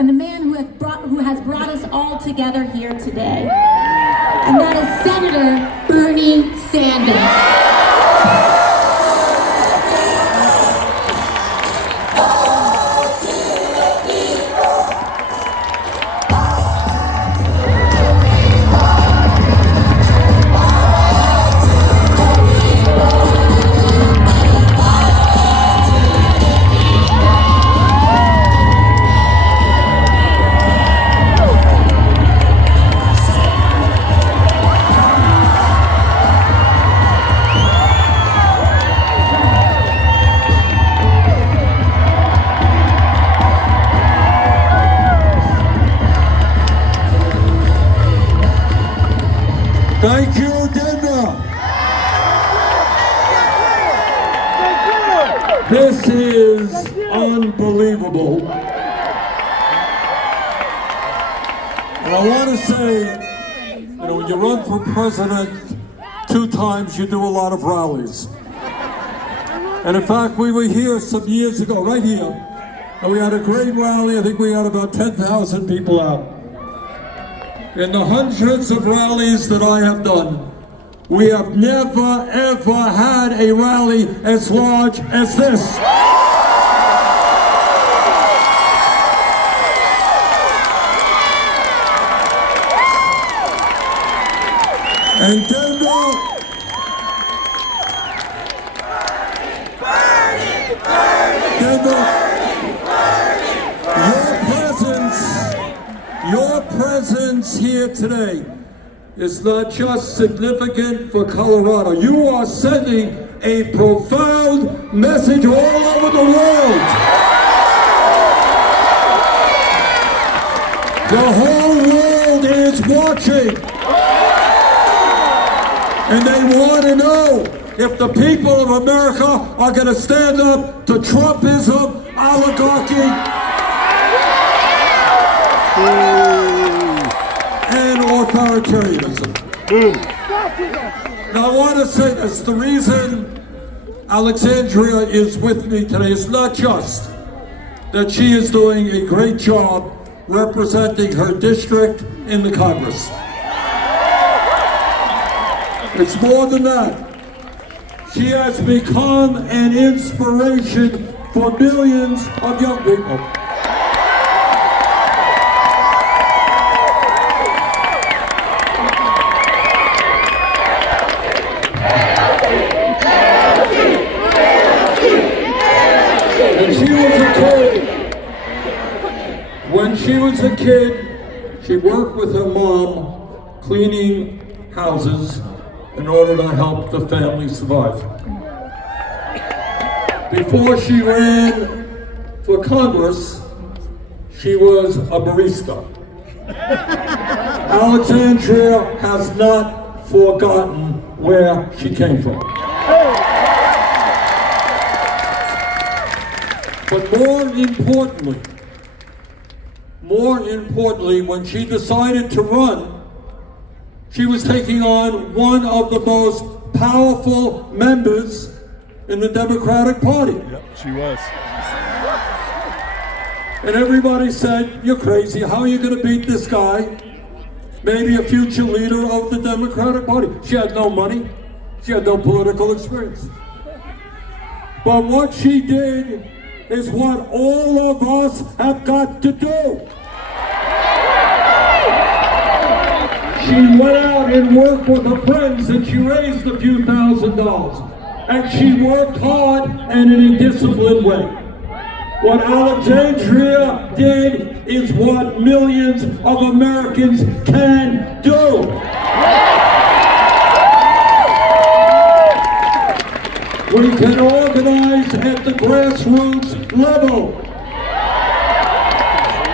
and the man who has brought us all together here today. And that is Senator Bernie Sanders. Thank you, Denver. This is unbelievable. And I want to say, when you run for president 2 times, you do a lot of rallies. And in fact, we were here some years ago, right here, and we had a great rally. I think we had about 10,000 people out. In the hundreds of rallies that I have done, we have never, ever had a rally as large as this. And Denver, your presence here today is not just significant for Colorado. You are sending a profound message all over the world. The whole world is watching. And they want to know if the people of America are going to stand up to Trumpism, oligarchy, and authoritarianism. Now I want to say this, the reason Alexandria is with me today is not just that she is doing a great job representing her district in the Congress. It's more than that. She has become an inspiration for millions of young people. When she was a kid, she worked with her mom cleaning houses in order to help the family survive. Before she ran for Congress, she was a barista. Alexandria has not forgotten where she came from. But more importantly, when she decided to run, she was taking on one of the most powerful members in the Democratic Party. Yep, she was. And everybody said, "You're crazy. How are you going to beat this guy? Maybe a future leader of the Democratic Party." She had no money. She had no political experience. But what she did is what all of us have got to do. She went out and worked with her friends and she raised a few $1,000s. And she worked hard and in a disciplined way. What Alexandria did is what millions of Americans can do. We can organize at the grassroots level.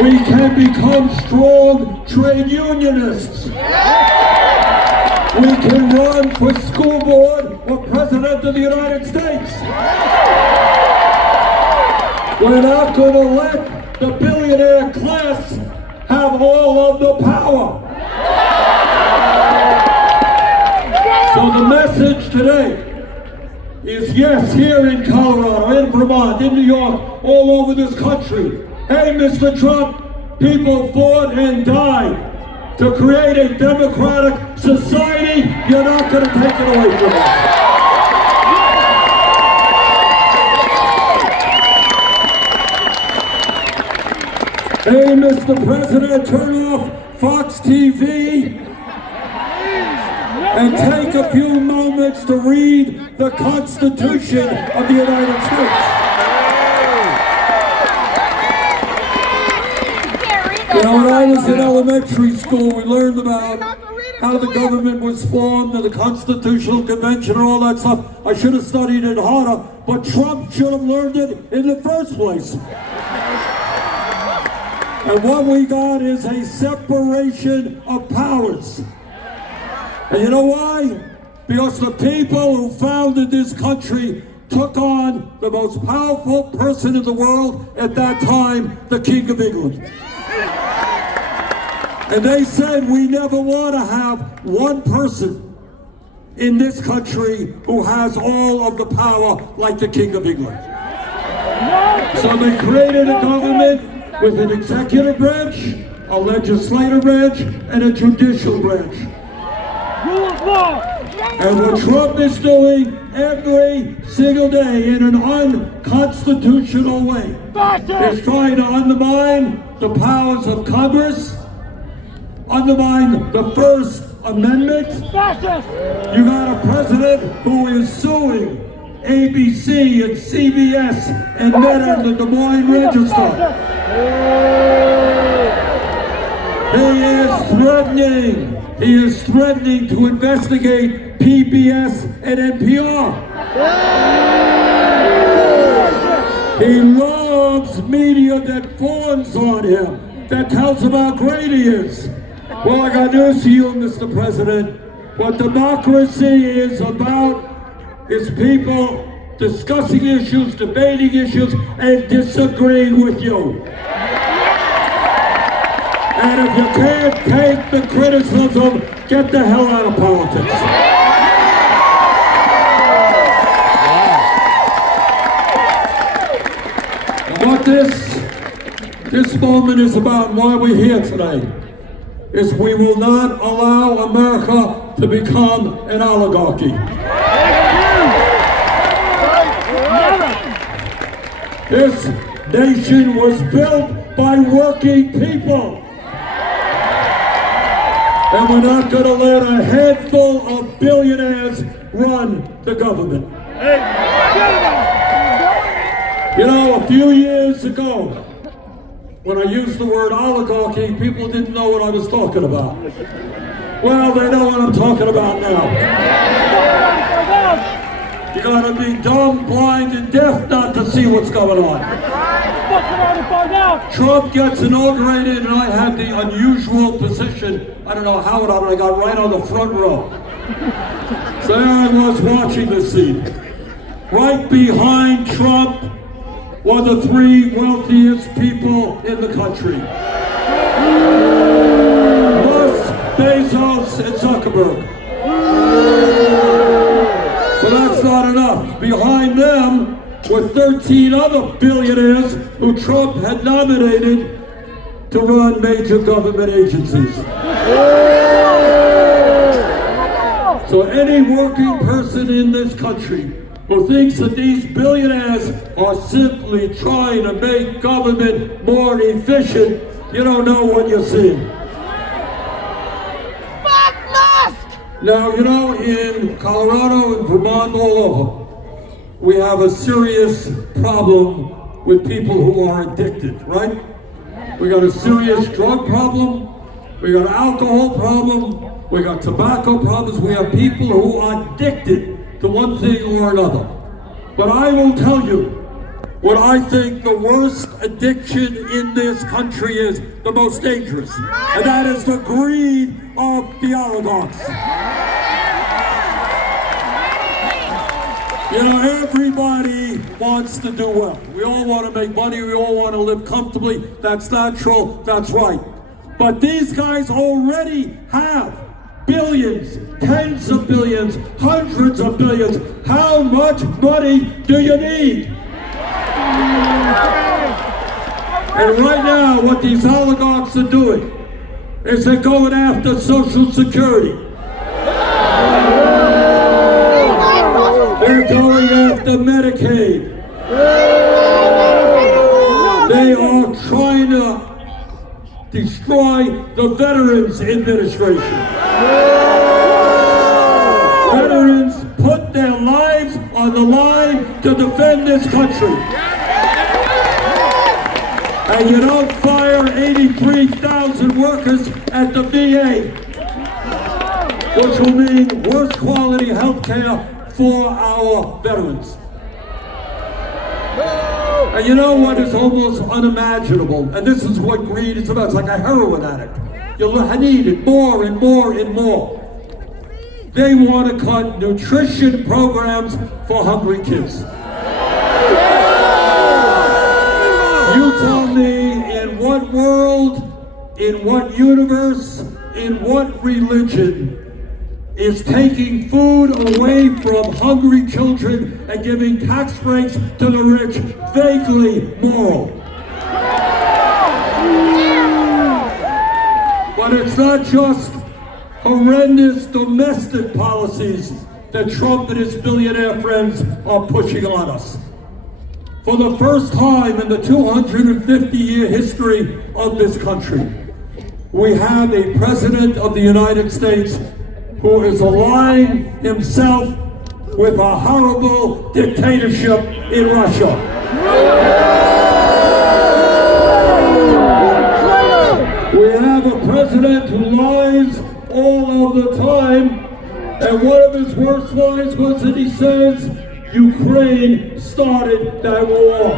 We can become strong trade unionists. We can run for school board or president of the United States. We're not going to let the billionaire class have all of the power. So the message today is yes, here in Colorado, in Vermont, in New York, all over this country. Hey, Mr. Trump, people fought and died to create a democratic society. You're not going to take it away from us. Hey, Mr. President, turn off Fox TV and take a few moments to read the Constitution of the United States. You know, when I was in elementary school, we learned about how the government was formed and the Constitutional Convention and all that stuff. I should have studied it harder, but Trump should have learned it in the first place. And what we got is a separation of powers. And you know why? Because the people who founded this country took on the most powerful person in the world at that time, the King of England. And they said we never want to have one person in this country who has all of the power like the King of England. So they created a government with an executive branch, a legislative branch, and a judicial branch. And what Trump is doing every single day in an unconstitutional way is trying to undermine the powers of Congress, undermine the First Amendment. You got a president who is suing ABC and CBS and Meta and the Des Moines Register. He is threatening to investigate PBS and NPR. He loves media that fawns on him, that tells him how great he is. Well, I got news for you, Mr. President. What democracy is about is people discussing issues, debating issues, and disagreeing with you. And if you can't take the criticism, get the hell out of politics. And what this moment is about, and why we're here today, is we will not allow America to become an oligarchy. This nation was built by working people. And we're not going to let a handful of billionaires run the government. You know, a few years ago, when I used the word oligarchy, people didn't know what I was talking about. Well, they know what I'm talking about now. You gotta be dumb, blind, and deaf not to see what's going on. Trump gets inaugurated, and I had the unusual position, I don't know how it happened, I got right on the front row. So there I was watching the scene. Right behind Trump were the three wealthiest people in the country. Musk, Bezos, and Zuckerberg. But that's not enough. Behind them were 13 other billionaires who Trump had nominated to run major government agencies. So any working person in this country who thinks that these billionaires are simply trying to make government more efficient, you don't know what you're seeing. Now, you know, in Colorado and Vermont, all over, we have a serious problem with people who are addicted, right? We got a serious drug problem, we got an alcohol problem, we got tobacco problems, we have people who are addicted to one thing or another. But I will tell you what I think the worst addiction in this country is, the most dangerous, and that is the greed of the oligarchs. You know, everybody wants to do well. We all want to make money, we all want to live comfortably. That's natural, that's right. But these guys already have billions, tens of billions, hundreds of billions. How much money do you need? And right now, what these oligarchs wants to do it is they're going after Social Security. They're going after Medicaid. They are trying to destroy the Veterans Administration. Veterans put their lives on the line to defend this country. And you don't fire 83,000 workers at the VA, which will mean worse quality health care for our veterans. And you know what is almost unimaginable? And this is what greed is about. It's like a heroin addict. You'll need it more and more and more. They want to cut nutrition programs for hungry kids. You tell me in what world, in what universe, in what religion is taking food away from hungry children and giving tax breaks to the rich vaguely moral? But it's not just horrendous domestic policies that Trump and his billionaire friends are pushing on us. For the first time in the 250-year history of this country, we have a president of the United States who is aligning himself with a horrible dictatorship in Russia. We have a president who lies all of the time, and one of his worst lies was that he says Ukraine started that war.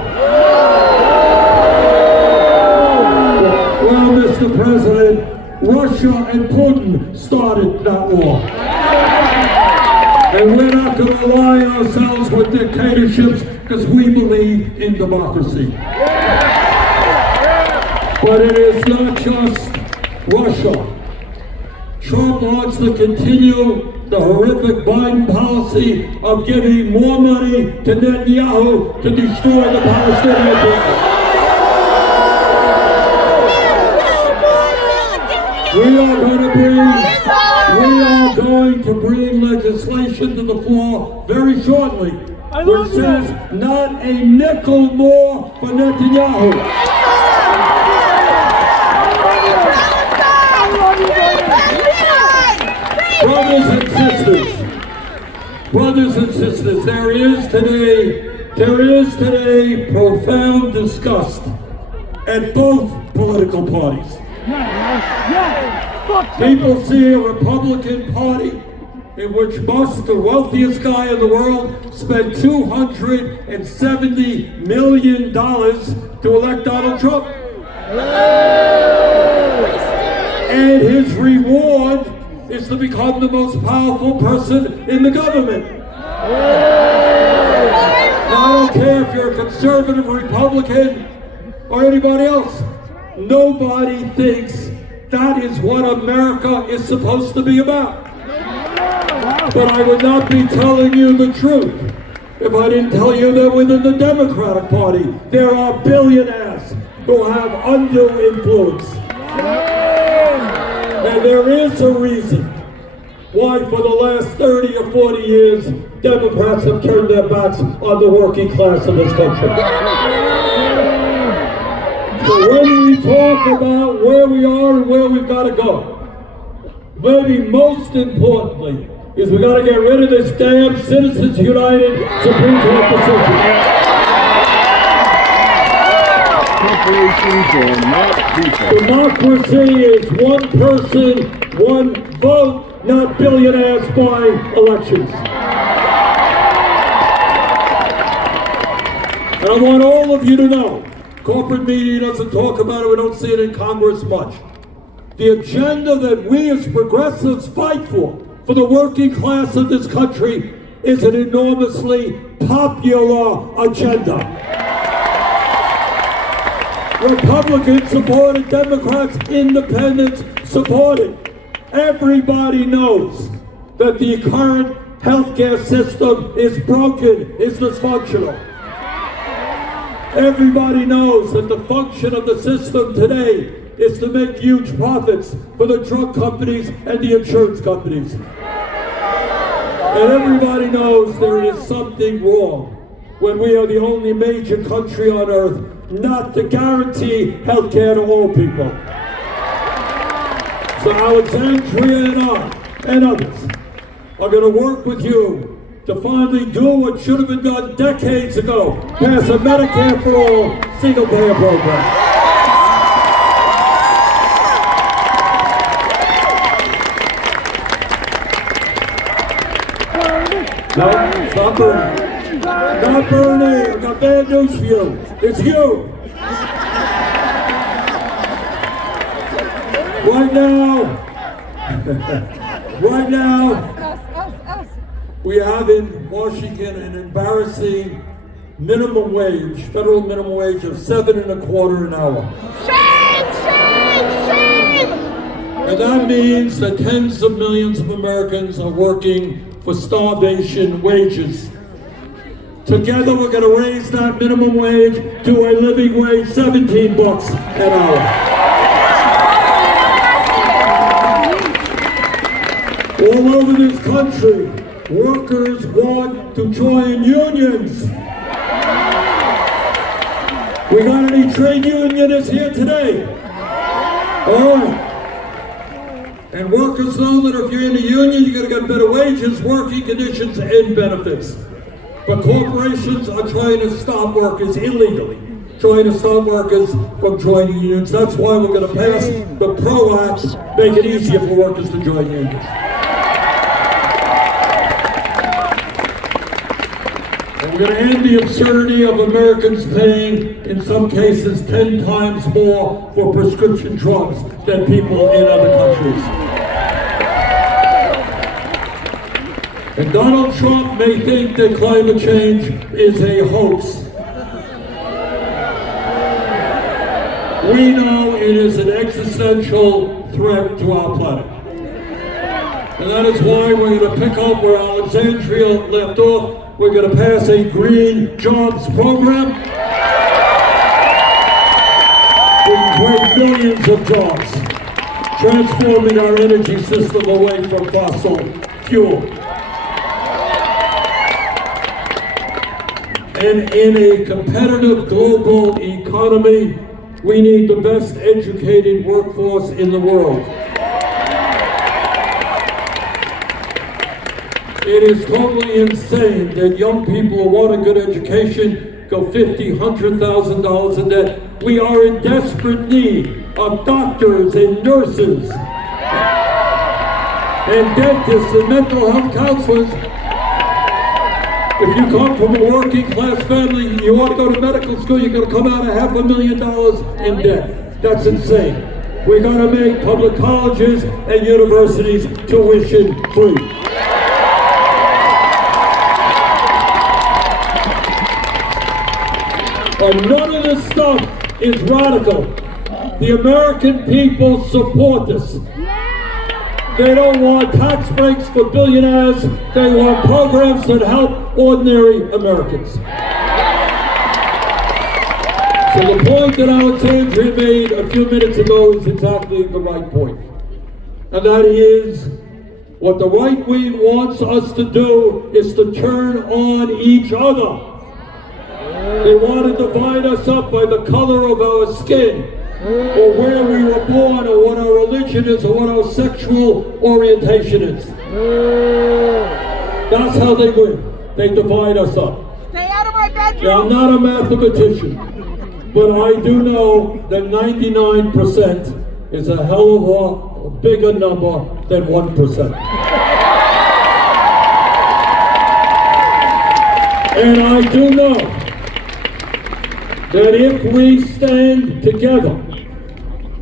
Well, Mr. President, Russia and Putin started that war. And we're not going to ally ourselves with dictatorships because we believe in democracy. But it is not just Russia. Trump wants to continue the horrific Biden policy of giving more money to Netanyahu to destroy the Palestinian people. We are going to bring legislation to the floor very shortly, which says not a nickel more for Netanyahu. Brothers and sisters, there is today profound disgust at both political parties. People see a Republican Party in which the wealthiest guy in the world, spent $270 million to elect Donald Trump. And his reward is to become the most powerful person in the government. Now, I don't care if you're a conservative, Republican, or anybody else. Nobody thinks that is what America is supposed to be about. But I would not be telling you the truth if I didn't tell you that within the Democratic Party, there are billionaires who have undue influence. And there is a reason why for the last 30 or 40 years, Democrats have turned their backs on the working class of this country. So when we talk about where we are and where we've got to go, maybe most importantly, is we got to get rid of this damn Citizens United Supreme Court decision. Democracy is one person, one vote, not billionaires buying elections. And I want all of you to know, corporate media doesn't talk about it, we don't see it in Congress much. The agenda that we as progressives fight for the working class of this country, is an enormously popular agenda. Republicans support it, Democrats, independents support it. Everybody knows that the current healthcare system is broken, is dysfunctional. Everybody knows that the function of the system today is to make huge profits for the drug companies and the insurance companies. And everybody knows there is something wrong when we are the only major country on earth not to guarantee health care to all people. So Alexandria and I and others are going to work with you to finally do what should have been done decades ago, pass a Medicare for all single-payer program. No, stop burning. Not burning. I've got bad news for you. It's you. Right now, we have in Washington an embarrassing minimum wage, federal minimum wage of $7.25 an hour. Shame! Shame! Shame! And that means that tens of millions of Americans are working for starvation wages. Together we're going to raise that minimum wage to a living wage, $17 an hour. All over this country, workers want to join unions. We got any trade unionists here today? All right. And workers know that if you're in a union, you're going to get better wages, working conditions, and benefits. But corporations are trying to stop workers illegally, trying to stop workers from joining unions. That's why we're going to pass the PRO Act, make it easier for workers to join unions. And we're going to end the absurdity of Americans paying, in some cases, 10 times more for prescription drugs than people in other countries. And Donald Trump may think that climate change is a hoax. We know it is an existential threat to our planet. And that is why we're going to pick up where Alexandria left off. We're going to pass a green jobs program. We create millions of jobs, transforming our energy system away from fossil fuel. And in a competitive global economy, we need the best educated workforce in the world. It is totally insane that young people who want a good education go $50,000, $100,000 in debt. We are in desperate need of doctors and nurses and dentists and mental health counselors. If you come from a working class family, you want to go to medical school, you're going to come out of $500,000 in debt. That's insane. We're going to make public colleges and universities tuition free. And none of this stuff is radical. The American people support this. They don't want tax breaks for billionaires. They want programs that help ordinary Americans. So the point that Alexandria made a few minutes ago is exactly the right point. And that is, what the right wing wants us to do is to turn on each other. They want to divide us up by the color of our skin, or where we were born, or what our religion is, or what our sexual orientation is. That's how they win. They divide us up. Stay out of my bedroom! Now, I'm not a mathematician, but I do know that 99% is a hell of a bigger number than 1%. And I do know that if we stand together,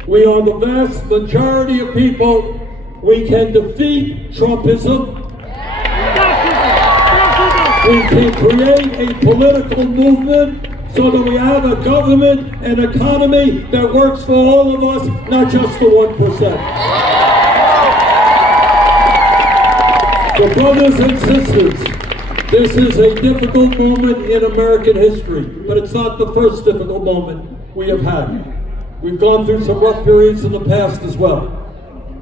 we are the vast majority of people, we can defeat Trumpism. We can create a political movement so that we have a government and economy that works for all of us, not just the 1%. So brothers and sisters, this is a difficult moment in American history, but it's not the first difficult moment we have had. We've gone through some rough periods in the past as well.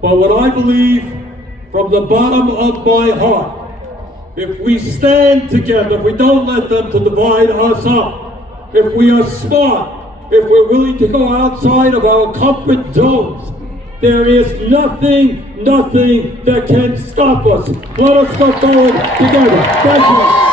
But what I believe from the bottom of my heart, if we stand together, if we don't let them to divide us up, if we are smart, if we're willing to go outside of our comfort zones, there is nothing that can stop us. Let us go forward together. Thank you.